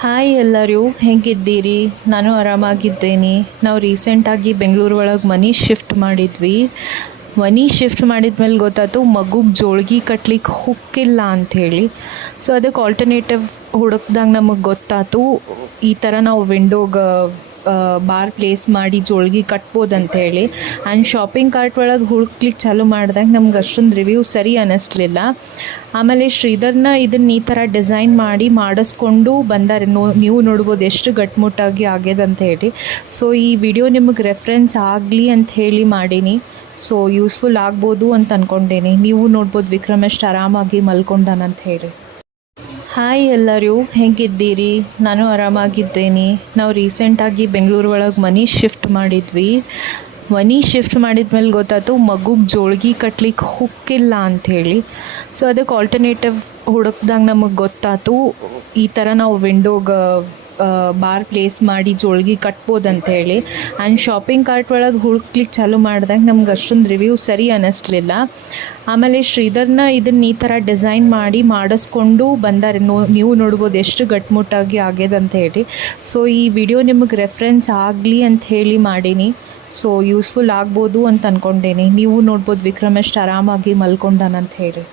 Hi ಎಲ್ಲರೂ ಹೇಗಿದ್ದೀರಿ? ನಾನು ಆರಾಮಾಗಿದ್ದೇನೆ. ನಾವು ರೀಸೆಂಟಾಗಿ ಬೆಂಗಳೂರು ಒಳಗೆ ಮನೆ ಶಿಫ್ಟ್ ಮಾಡಿದ್ವಿ. ಮನೆ ಶಿಫ್ಟ್ ಮಾಡಿದ್ಮೇಲೆ ಗೊತ್ತಾಯ್ತು ಮಗುಗೆ ಜೋಳ್ಗಿ ಕಟ್ಲಿಕ್ಕೆ ಹುಕ್ಕಿಲ್ಲ ಅಂಥೇಳಿ. ಸೊ ಅದಕ್ಕೆ ಆಲ್ಟರ್ನೇಟಿವ್ ಹುಡುಕ್ದಾಗ ನಮಗೆ ಗೊತ್ತಾಯ್ತು ಈ ಥರ ನಾವು ವಿಂಡೋಗೆ ಬಾರ್ ಪ್ಲೇಸ್ ಮಾಡಿ ಜೋಳ್ಗಿ ಕಟ್ಬೋದು ಅಂಥೇಳಿ. ಆ್ಯಂಡ್ ಶಾಪಿಂಗ್ ಕಾರ್ಟ್ ಒಳಗೆ ಹುಡುಕ್ಲಿಕ್ಕೆ ಚಾಲೂ ಮಾಡಿದಾಗ ನಮ್ಗೆ ಅಷ್ಟೊಂದು ರಿವ್ಯೂ ಸರಿ ಅನ್ನಿಸ್ಲಿಲ್ಲ. ಆಮೇಲೆ ಶ್ರೀಧರ್ನ ಇದನ್ನು ಈ ಥರ ಡಿಸೈನ್ ಮಾಡಿ ಮಾಡಿಸ್ಕೊಂಡು ಬಂದಾರೆ. ನೀವು ನೋಡ್ಬೋದು ಎಷ್ಟು ಗಟ್ಮುಟ್ಟಾಗಿ ಆಗ್ಯದ ಅಂತ ಹೇಳಿ. ಸೊ ಈ ವಿಡಿಯೋ ನಿಮಗೆ ರೆಫರೆನ್ಸ್ ಆಗಲಿ ಅಂತ ಹೇಳಿ ಮಾಡೀನಿ. ಸೊ ಯೂಸ್ಫುಲ್ ಆಗ್ಬೋದು ಅಂತ ಅಂದ್ಕೊಂಡೇನಿ. ನೀವು ನೋಡ್ಬೋದು ವಿಕ್ರಮ್ ಎಷ್ಟು ಆರಾಮಾಗಿ ಮಲ್ಕೊಂಡಾನಂತ ಹೇಳಿ. ಹಾಯ್ ಎಲ್ಲರೂ ಹೇಗಿದ್ದೀರಿ? ನಾನು ಆರಾಮಾಗಿದ್ದೇನೆ. ನಾವು ರೀಸೆಂಟಾಗಿ ಬೆಂಗಳೂರು ಒಳಗೆ ಮನೆ ಶಿಫ್ಟ್ ಮಾಡಿದ್ವಿ. ಮನೆ ಶಿಫ್ಟ್ ಮಾಡಿದ್ಮೇಲೆ ಗೊತ್ತಾಯ್ತು ಮಗುಗೆ ಜೋಳ್ಗಿ ಕಟ್ಲಿಕ್ಕೆ ಹುಕ್ಕಿಲ್ಲ ಅಂಥೇಳಿ. ಸೊ ಅದಕ್ಕೆ ಆಲ್ಟರ್ನೇಟಿವ್ ಹುಡುಕ್ದಾಗ ನಮಗೆ ಗೊತ್ತಾಯ್ತು ಈ ಥರ ನಾವು ವಿಂಡೋಗೆ ಬಾರ್ ಪ್ಲೇಸ್ ಮಾಡಿ ಜೋಳ್ಗಿ ಕಟ್ಬೋದು ಅಂಥೇಳಿ. ಆ್ಯಂಡ್ ಶಾಪಿಂಗ್ ಕಾರ್ಟ್ ಒಳಗೆ ಹುಡುಕ್ಲಿಕ್ಕೆ ಚಾಲೂ ಮಾಡಿದಾಗ ನಮ್ಗೆ ಅಷ್ಟೊಂದು ರಿವ್ಯೂ ಸರಿ ಅನ್ನಿಸ್ಲಿಲ್ಲ. ಆಮೇಲೆ ಶ್ರೀಧರ್ನ ಇದನ್ನು ಈ ಥರ ಡಿಸೈನ್ ಮಾಡಿ ಮಾಡಿಸ್ಕೊಂಡು ಬಂದಾರೆ. ನೀವು ನೋಡ್ಬೋದು ಎಷ್ಟು ಗಟ್ಮುಟ್ಟಾಗಿ ಆಗ್ಯದ ಅಂತ ಹೇಳಿ. ಸೊ ಈ ವಿಡಿಯೋ ನಿಮಗೆ ರೆಫರೆನ್ಸ್ ಆಗಲಿ ಅಂತ ಹೇಳಿ ಮಾಡೀನಿ. ಸೊ ಯೂಸ್ಫುಲ್ ಆಗ್ಬೋದು ಅಂತ ಅಂದ್ಕೊಂಡೇನಿ. ನೀವು ನೋಡ್ಬೋದು ವಿಕ್ರಮ್ ಎಷ್ಟು ಆರಾಮಾಗಿ ಮಲ್ಕೊಂಡಾನಂತ ಹೇಳಿ.